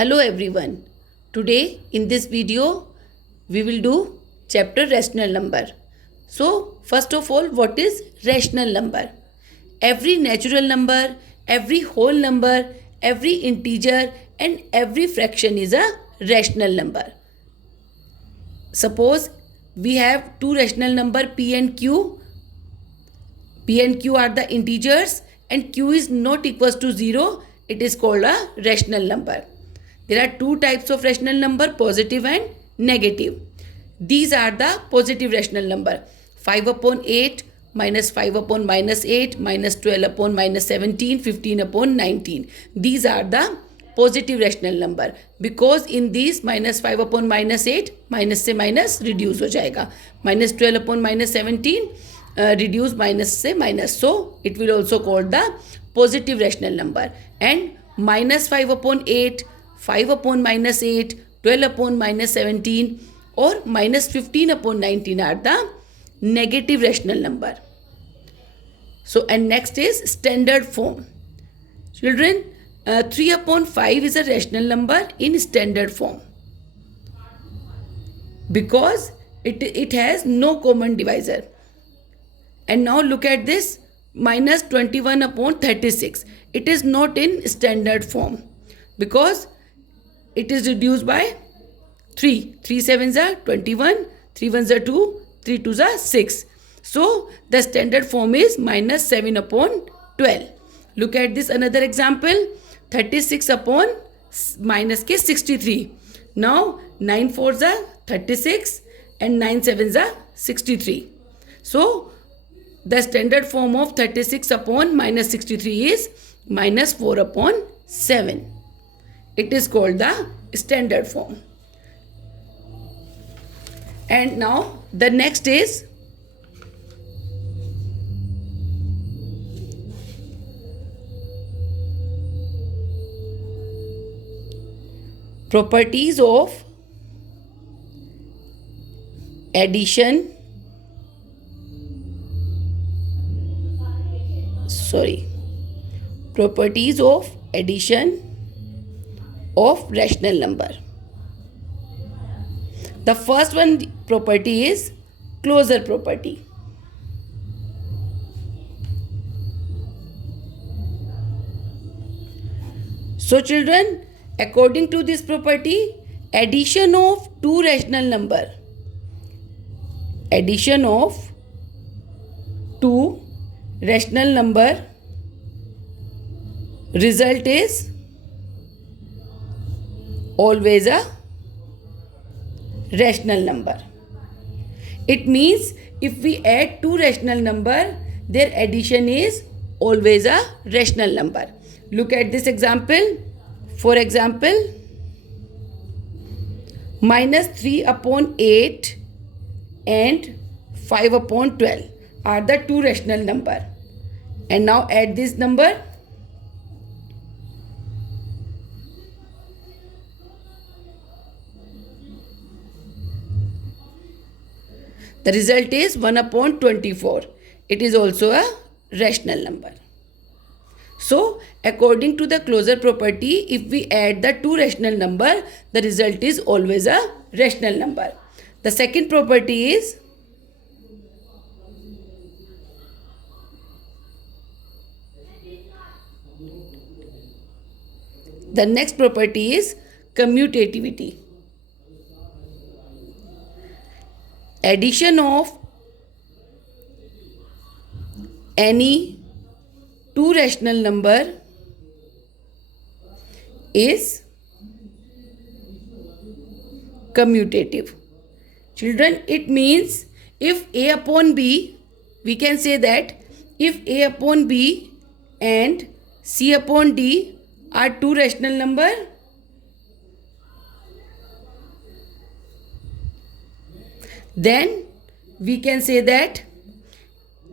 Hello everyone. Today in this video we will do chapter rational number. So first of all, what is rational number? Every natural number, every whole number, every integer and every fraction is a rational number. Suppose we have two rational number p and q. P and q are the integers and q is not equals to 0. It is called a rational number. There are two types of rational number, positive and negative. These are the positive rational number. 5 upon 8, minus 5 upon minus 8, minus 12 upon minus 17, 15 upon 19. These are the positive rational number. Because in these minus 5 upon minus 8, minus से minus reduce हो जाएगा. Minus 12 upon minus 17, reduce minus से minus. So, it will also called the positive rational number. And minus 5 upon 8, 5 upon minus 8, 12 upon minus 17 or minus 15 upon 19 are the negative rational number. So, and next is standard form. Children, 3 upon 5 is a rational number in standard form because it has no common divisor. And now look at this, minus 21 upon 36. It is not in standard form because it is reduced by 3. 3 sevens are 21, 3 ones are 2, 3 twos are 6. So, the standard form is minus 7 upon 12. Look at this another example, 36 upon minus के 63. Now, 9 fours are 36 and 9 sevens are 63. So, the standard form of 36 upon minus 63 is minus 4 upon 7. It is called the standard form. And now the next is properties of addition. Properties of addition of rational number. The first one property is closure property. So children, according to this property, addition of two rational number, addition of two rational number, result is always a rational number. It means if we add two rational number, their addition is always a rational number. Look at this example. For example, minus 3 upon 8 and 5 upon 12 are the two rational number. And now add this number. The result is 1 upon 24. It is also a rational number. So, according to the closure property, if we add the two rational number, the result is always a rational number. The second property is commutativity. Addition of any two rational number is commutative. Children, it means if A upon B, we can say that if A upon B and C upon D are two rational number, then we can say that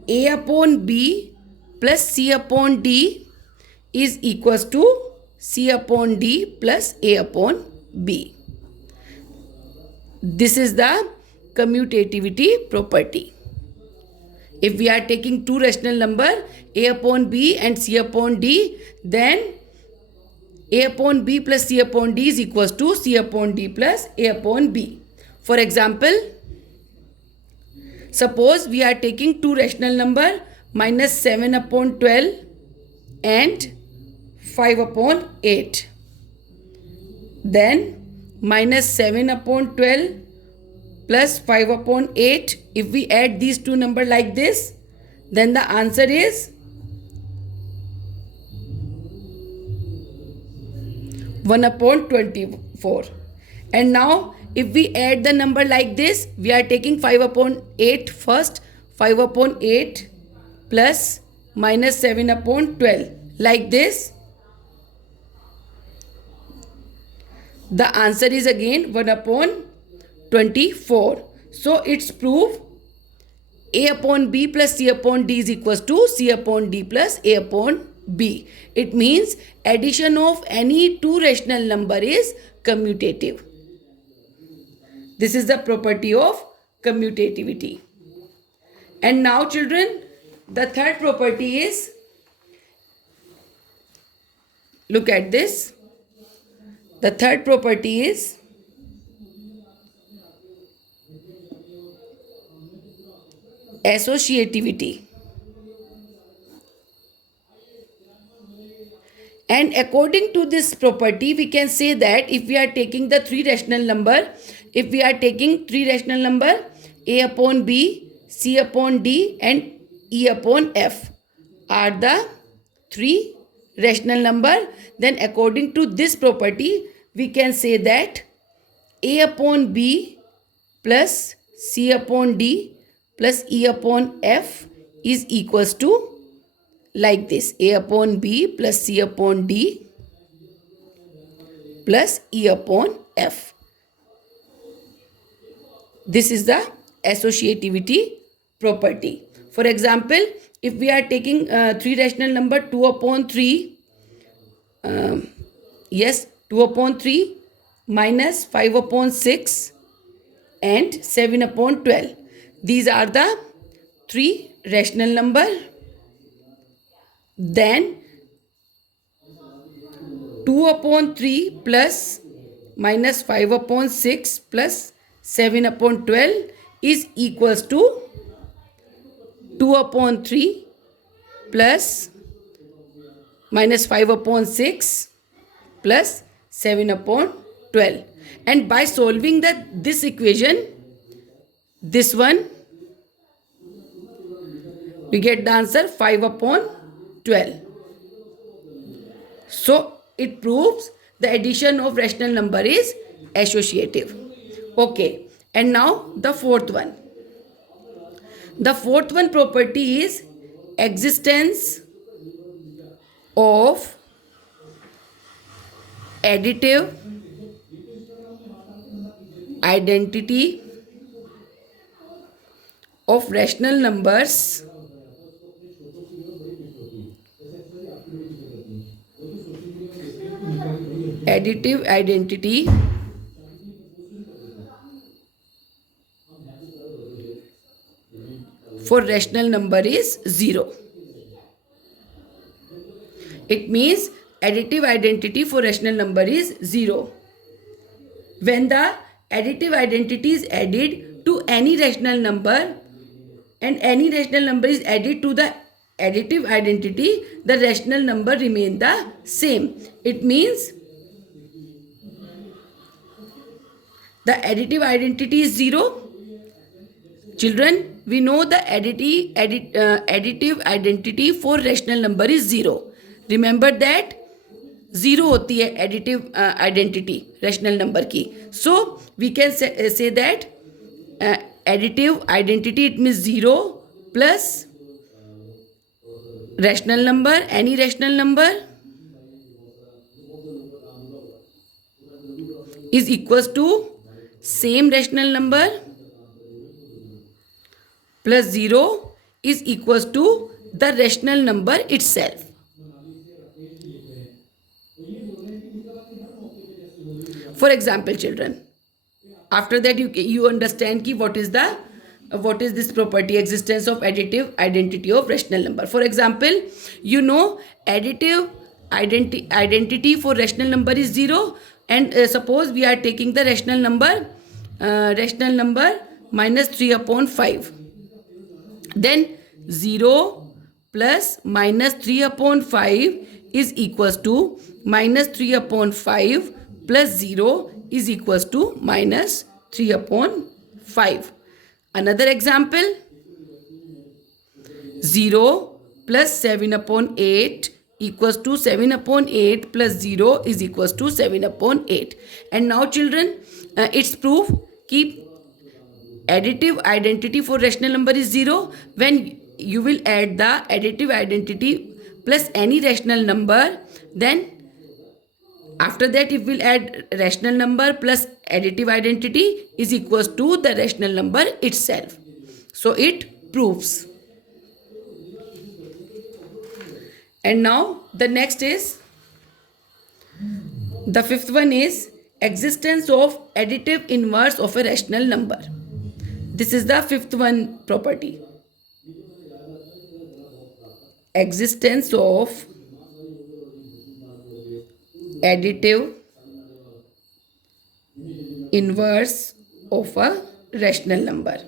A upon B plus C upon D is equals to C upon D plus A upon B. This is the commutativity property. If we are taking two rational number A upon B and C upon D, then A upon B plus C upon D is equals to C upon D plus A upon B. For example, suppose we are taking two rational number minus 7 upon 12 and 5 upon 8. Then minus 7 upon 12 plus 5 upon 8. If we add these two numbers like this, then the answer is 1 upon 24. And now if we add the number like this, we are taking 5 upon 8 first. 5 upon 8 plus minus 7 upon 12. Like this. The answer is again 1 upon 24. So it's proof A upon B plus C upon D is equals to C upon D plus A upon B. It means addition of any two rational number is commutative. This is the property of commutativity. And now children, the third property is, look at this. The third property is associativity. And according to this property, we can say that if we are taking the three rational number, if we are taking three rational number A upon B, C upon D and E upon F are the three rational number, then according to this property, we can say that A upon B plus C upon D plus E upon F is equals to like this: A upon B plus C upon D plus E upon F. This is the associativity property. For example, if we are taking three rational number 2 upon 3, 2 upon 3 minus 5 upon 6 and 7 upon 12. These are the three rational number. Then 2 upon 3 plus minus 5 upon 6 plus 7 upon 12 is equals to 2 upon 3 plus minus 5 upon 6 plus 7 upon 12. And by solving this equation, this one, we get the answer 5 upon 12. So it proves the addition of rational number is associative. Okay, and now the fourth one. The fourth one property is existence of additive identity of rational numbers additive identity for rational number is 0. It means additive identity for rational number is 0. When the additive identity is added to any rational number and any rational number is added to the additive identity, the rational number remain the same. It means the additive identity is 0. Children, we know the additive identity for rational number is 0. Remember that 0 होती है additive identity rational number की. So we can say that additive identity, it means 0 plus rational number, any rational number is equals to same rational number plus 0 is equals to the rational number itself. For example, children, after that you understand ki what is this property, existence of additive identity of rational number. For example, you know additive identity for rational number is 0, and suppose we are taking the rational number minus 3 upon 5. Then 0 plus minus 3 upon 5 is equals to minus 3 upon 5 plus 0 is equals to minus 3 upon 5. Another example, 0 plus 7 upon 8 equals to 7 upon 8 plus 0 is equals to 7 upon 8. And now children, its proof, keep additive identity for rational number is 0 when you will add the additive identity plus any rational number. Then after that, if we'll add rational number plus additive identity is equals to the rational number itself. So it proves. And now the next is, the fifth one is existence of additive inverse of a rational number. This is the fifth one property. Existence of additive inverse of a rational number.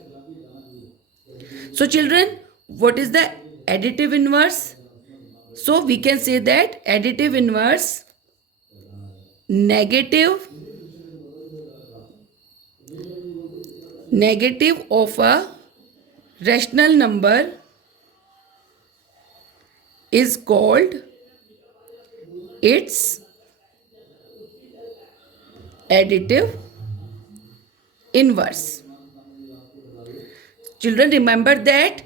So children, what is the additive inverse? So we can say that additive inverse negative of a rational number is called its additive inverse. Children, remember that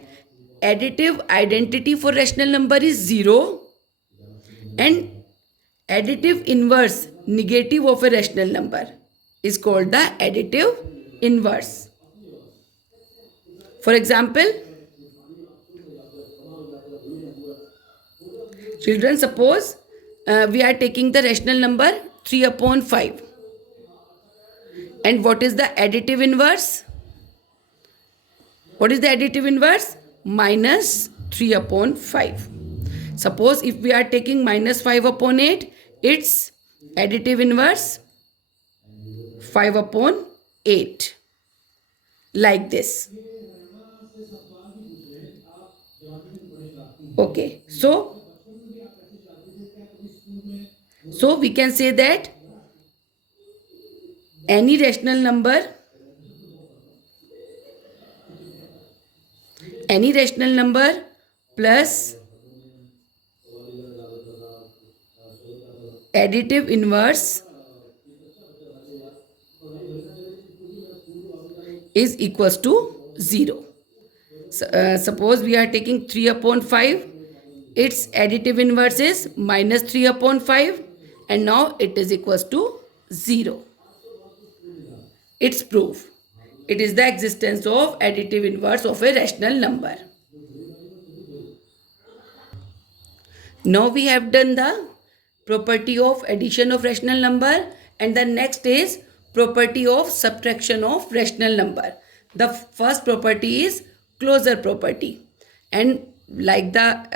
additive identity for rational number is 0 and additive inverse negative of a rational number is called the additive inverse. For example, children, suppose we are taking the rational number 3 upon 5. And what is the additive inverse? What is the additive inverse? Minus 3 upon 5. Suppose if we are taking minus 5 upon 8, its additive inverse 5 upon 8. Like this. Okay. So we can say that any rational number plus additive inverse is equals to 0. Suppose we are taking 3 upon 5, its additive inverse is minus 3 upon 5, and now it is equals to 0. Its proof. It is the existence of additive inverse of a rational number. Now we have done the property of addition of rational number, and the next is property of subtraction of rational number. The first property is closure property, and like the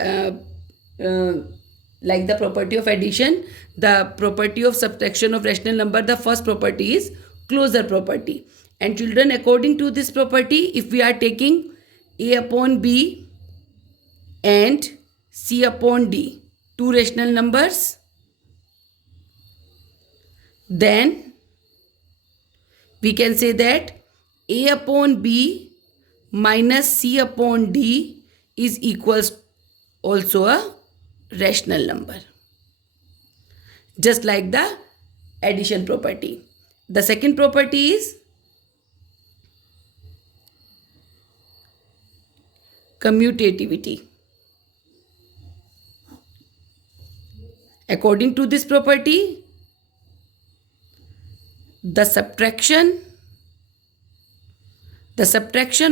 property of addition, the property of subtraction of rational number, the first property is closure property. And children, according to this property, if we are taking A upon B and C upon D, two rational numbers, then we can say that A upon B minus C upon D is equals also a rational number, just like the addition property. The second property is commutativity. According to this property, the subtraction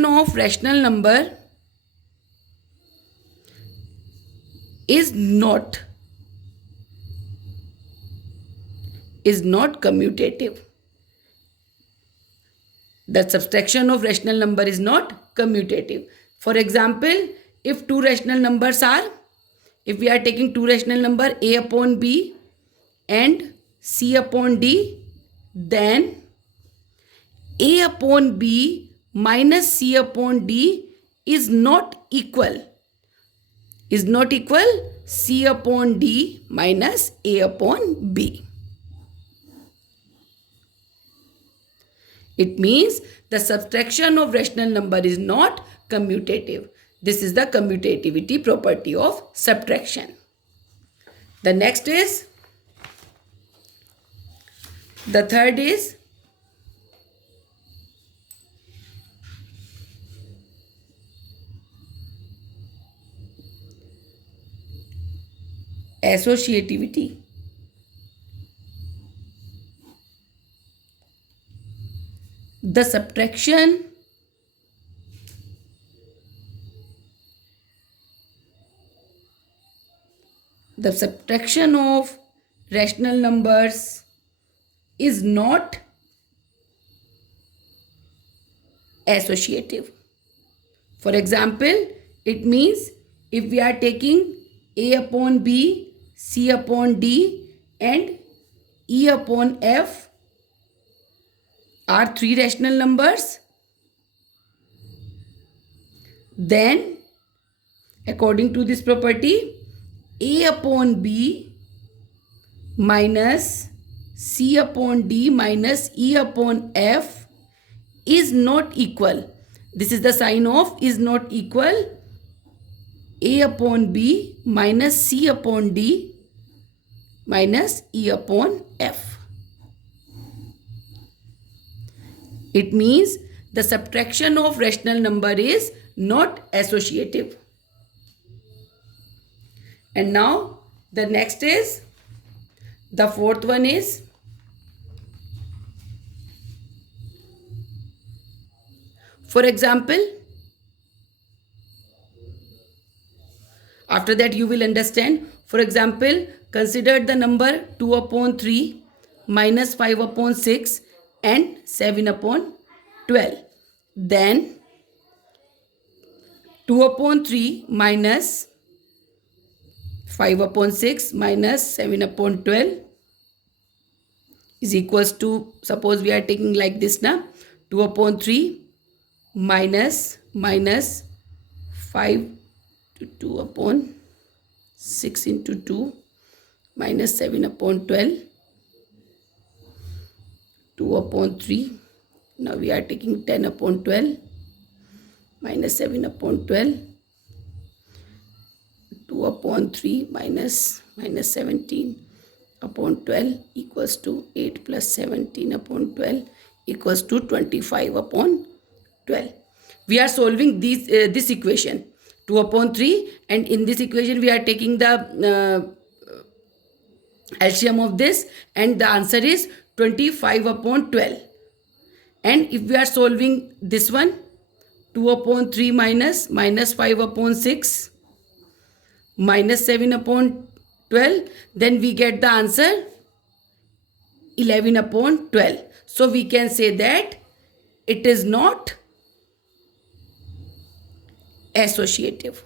of rational number is not commutative. The subtraction of rational number is not commutative. For example, if two rational numbers are if we are taking two rational number a upon b and c upon d, then a upon b minus c upon d is not equal c upon d minus a upon b. It means the subtraction of rational number is not commutative. This is the commutativity property of subtraction. The next is, the third is associativity. The subtraction of rational numbers is not associative. For example, it means if we are taking a upon b, c upon d and e upon f are three rational numbers, then according to this property, a upon b minus c upon d minus e upon f is not equal. This is the sign of is not equal a upon b minus c upon d minus e upon f. It means the subtraction of rational number is not associative. And now the next is, the fourth one is for example, after that you will understand. For example, consider the number 2 upon 3 minus 5 upon 6 and 7 upon 12. Then 2 upon 3 minus 5 upon 6 minus 7 upon 12 is equals to, suppose we are taking like this now, 2 upon 3 minus 5 to 2 upon 6 into 2 minus 7 upon 12, 2 upon 3, now we are taking 10 upon 12 minus 7 upon 12, 2 upon 3 minus 17 upon 12 equals to 8 plus 17 upon 12 equals to 25 upon 12. We are solving this equation 2 upon 3, and in this equation we are taking the LCM of this, and the answer is 25 upon 12. And if we are solving this one, 2 upon 3 minus 5 upon 6 minus 7 upon 12, then we get the answer 11 upon 12. So we can say that it is not associative.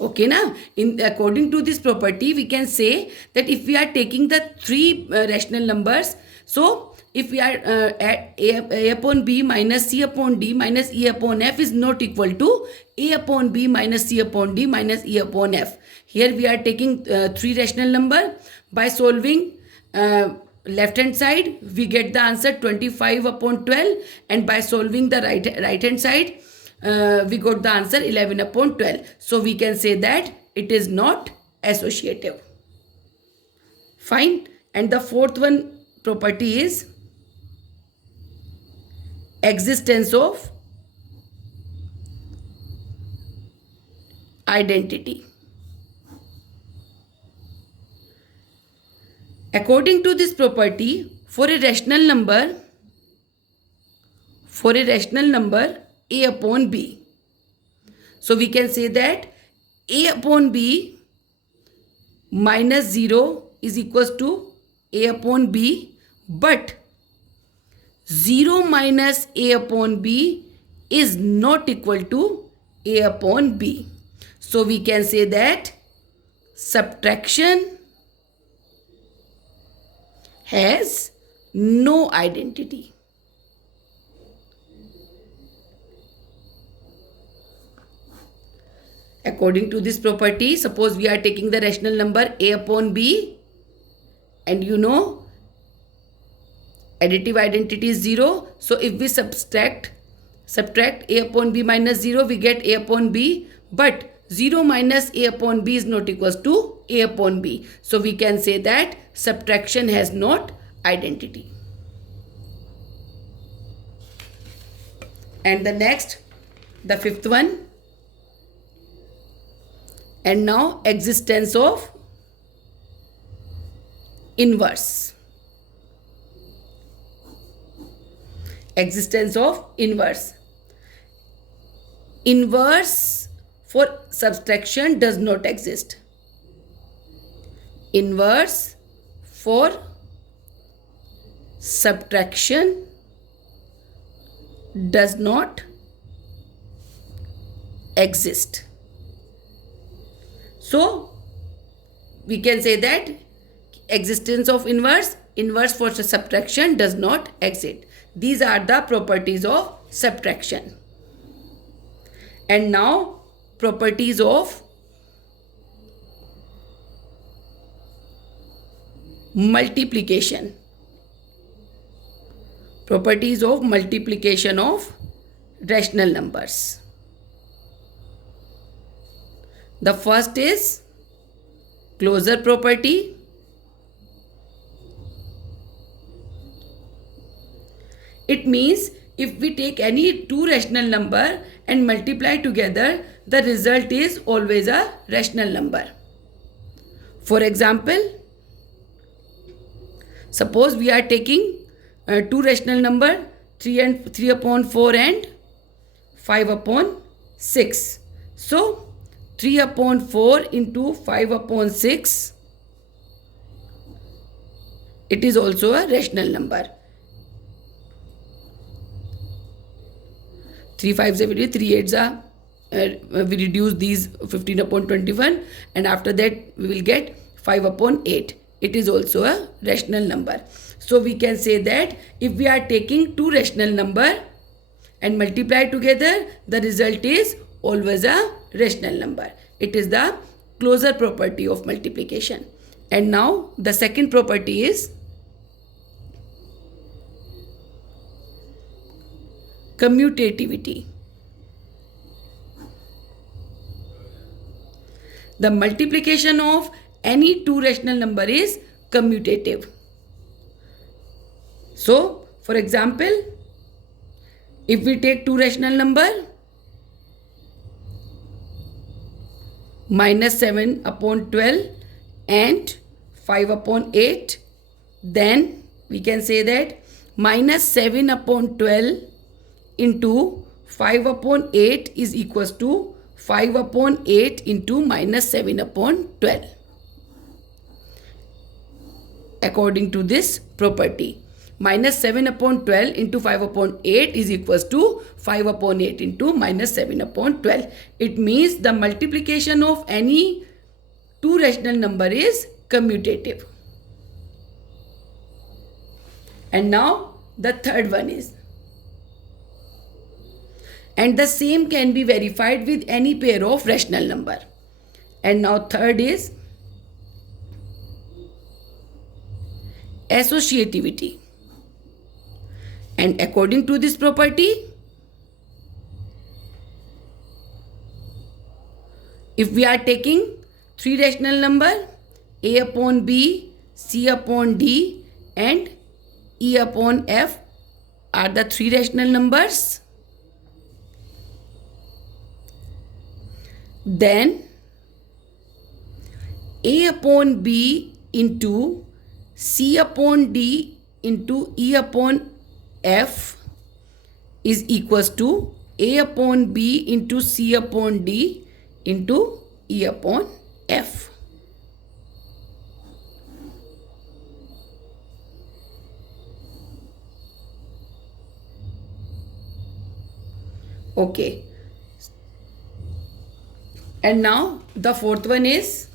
Okay, now according to this property we can say that if we are taking the three rational numbers, so if we are a upon b minus c upon d minus e upon f is not equal to a upon b minus c upon d minus e upon f. Here we are taking three rational number. By solving left hand side we get the answer 25 upon 12, and by solving the right hand side we got the answer 11 upon 12. So we can say that it is not associative. Fine. And the fourth one property is existence of identity. According to this property, for a rational number a upon b, so we can say that a upon b minus 0 is equals to a upon b, but 0 minus a upon b is not equal to a upon b. So we can say that subtraction has no identity. According to this property, suppose we are taking the rational number a upon b, and you know additive identity is 0. So if we subtract a upon b minus 0, we get a upon b, but 0 minus a upon b is not equals to a upon b. So we can say that subtraction has not identity. And the next, the fifth one, and now existence of inverse. Existence of inverse. Inverse for subtraction does not exist. Inverse for subtraction does not exist. So we can say that existence of inverse for subtraction does not exist. These are the properties of subtraction. And now properties of multiplication. Properties of multiplication of rational numbers. The first is closure property. It means if we take any two rational number and multiply together, the result is always a rational number. For example, suppose we are taking two rational number 3 upon 4 and 5 upon 6. So 3 upon 4 into 5 upon 6, it is also a rational number. 3 5s are 3 8s are we reduce these 15 upon 21, and after that we will get 5 upon 8. It is also a rational number. So we can say that if we are taking two rational number and multiply together, the result is always a rational number. It is the closure property of multiplication. And now the second property is commutativity. The multiplication of any two rational number is commutative. So, for example, if we take two rational number minus 7 upon 12 and 5 upon 8, then we can say that minus 7 upon 12 into 5 upon 8 is equals to 5 upon 8 into minus 7 upon 12. According to this property, minus 7 upon 12 into 5 upon 8 is equals to 5 upon 8 into minus 7 upon 12. It means the multiplication of any two rational number is commutative. And now the third one is, and the same can be verified with any pair of rational number. And now third is associativity. And according to this property, if we are taking three rational number a upon b, c upon d and e upon f are the three rational numbers, then a upon b into c upon d into e upon f is equals to a upon b into c upon d into e upon f. Okay. And now the fourth one is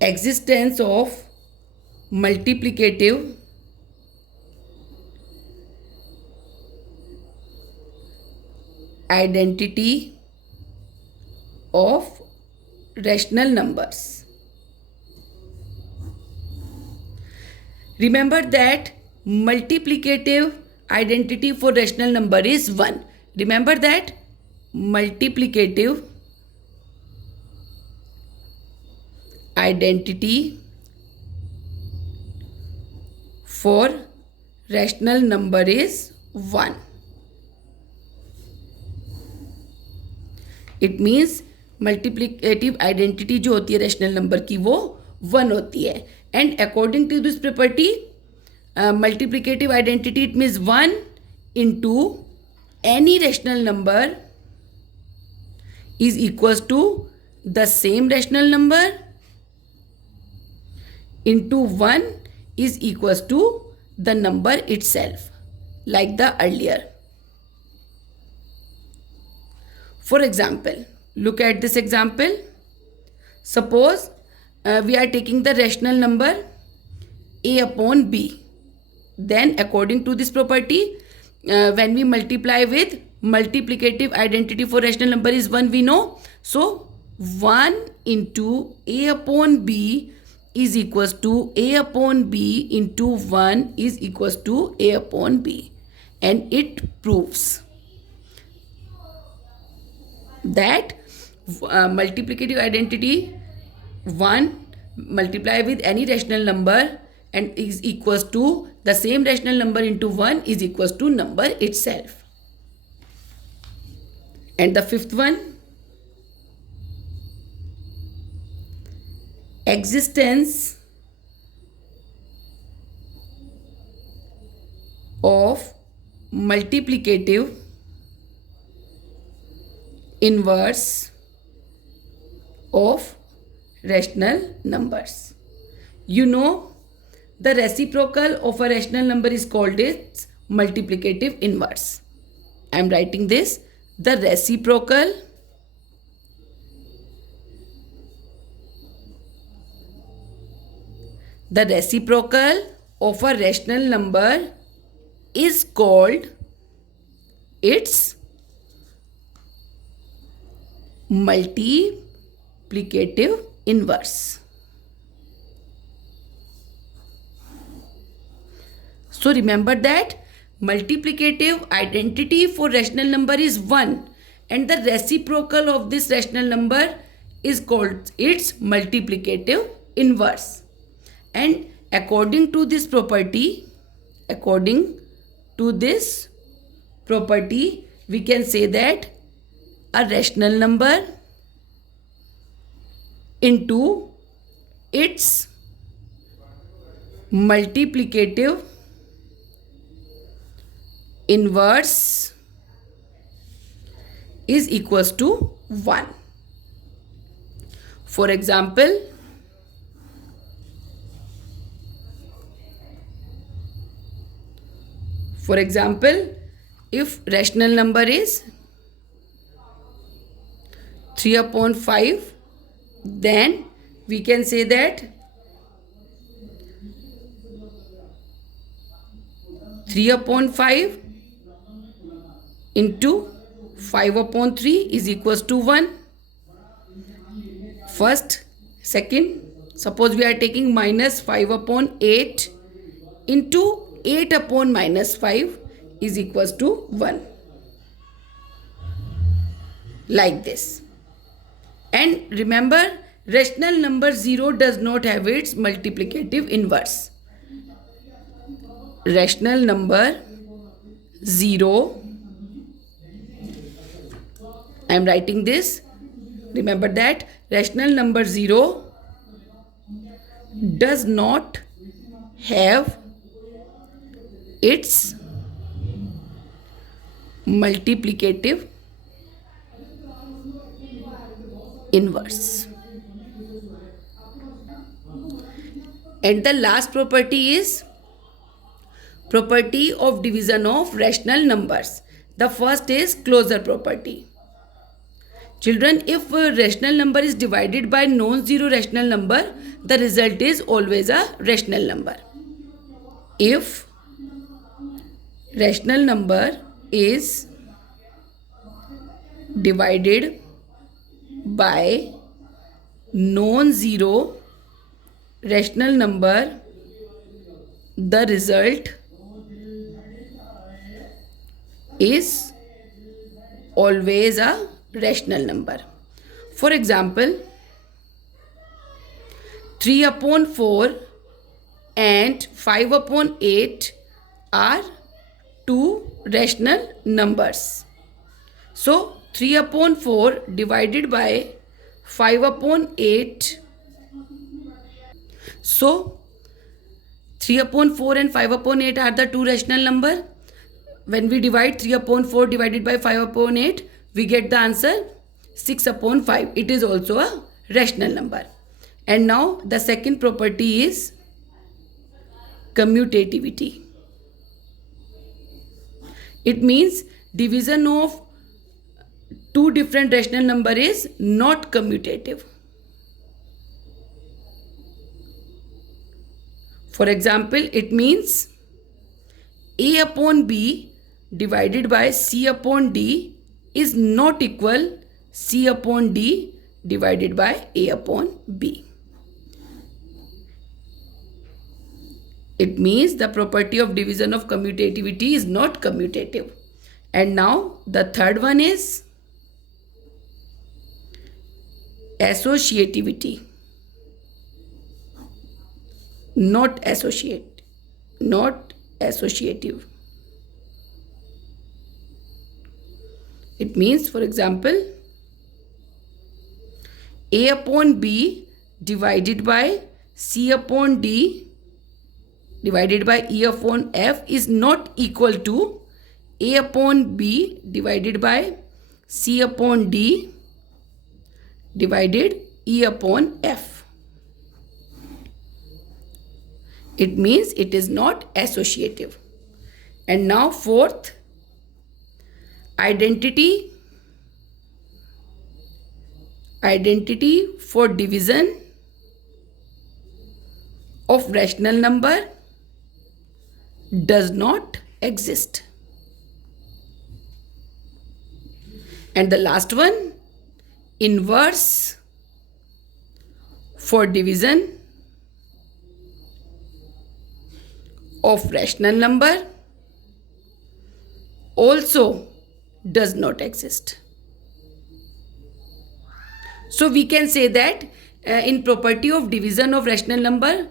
existence of multiplicative identity of rational numbers. Remember that multiplicative identity for rational number is 1. Remember that multiplicative identity for rational number is 1. It means multiplicative identity जो होती है rational number की वो 1 होती है. And according to this property, multiplicative identity, it means 1 into any rational number is equals to the same rational number into 1 is equals to the number itself, like the earlier. For example, look at this example. Suppose we are taking the rational number a upon b. Then according to this property, when we multiply with multiplicative identity for rational number is 1, we know. So 1 into a upon b is equals to a upon b into 1 is equals to a upon b. And it proves that multiplicative identity 1 multiply with any rational number and is equals to the same rational number into 1 is equals to number itself. And the fifth one, existence of multiplicative inverse of rational numbers. You know, the reciprocal of a rational number is called its multiplicative inverse. I am writing this. The reciprocal of a rational number is called its multiplicative inverse. So remember that multiplicative identity for rational number is 1 and the reciprocal of this rational number is called its multiplicative inverse. And according to this property, we can say that a rational number into its multiplicative inverse is equals to 1. For example, if rational number is 3 upon 5, then we can say that 3 upon 5 into 5 upon 3 is equals to 1. First, second, suppose we are taking minus 5 upon 8 into 8 upon minus 5 is equals to 1. Like this. And remember, rational number 0 does not have its multiplicative inverse. Rational number 0, I am writing this. Remember that rational number 0 does not have its multiplicative inverse. And the last property is property of division of rational numbers. The first is closure property. Children, if a rational number is divided by non-zero rational number, the result is always a rational number. If rational number is divided by non-zero rational number, the result is always a rational number. For example, 3 upon 4 and 5 upon 8 are two rational numbers. So 3 upon 4 divided by 5 upon 8. So 3 upon 4 and 5 upon 8 are the two rational number. When we divide 3 upon 4 divided by 5 upon 8, we get the answer 6 upon 5. It is also a rational number. And now the second property is commutativity. It means division of two different rational number is not commutative. For example, it means A upon B divided by C upon D is not equal C upon D divided by A upon B. It means the property of division of commutativity is not commutative. And now the third one is associativity. Not associate, not associative. It means, for example, A upon B divided by C upon D divided by E upon F is not equal to A upon B divided by C upon D divided E upon F. It means it is not associative. And now fourth, identity. Identity for division of rational number does not exist. And the last one, inverse for division of rational number also does not exist. So we can say that in property of division of rational number,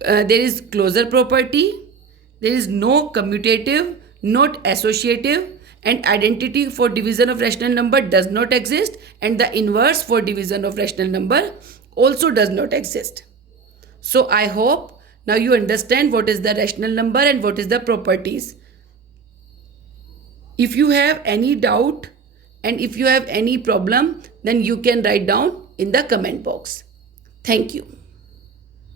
there is closure property, there is no commutative, not associative, and identity for division of rational number does not exist, and the inverse for division of rational number also does not exist. So I hope now you understand what is the rational number and what is the properties. If you have any doubt and if you have any problem, then you can write down in the comment box. Thank you.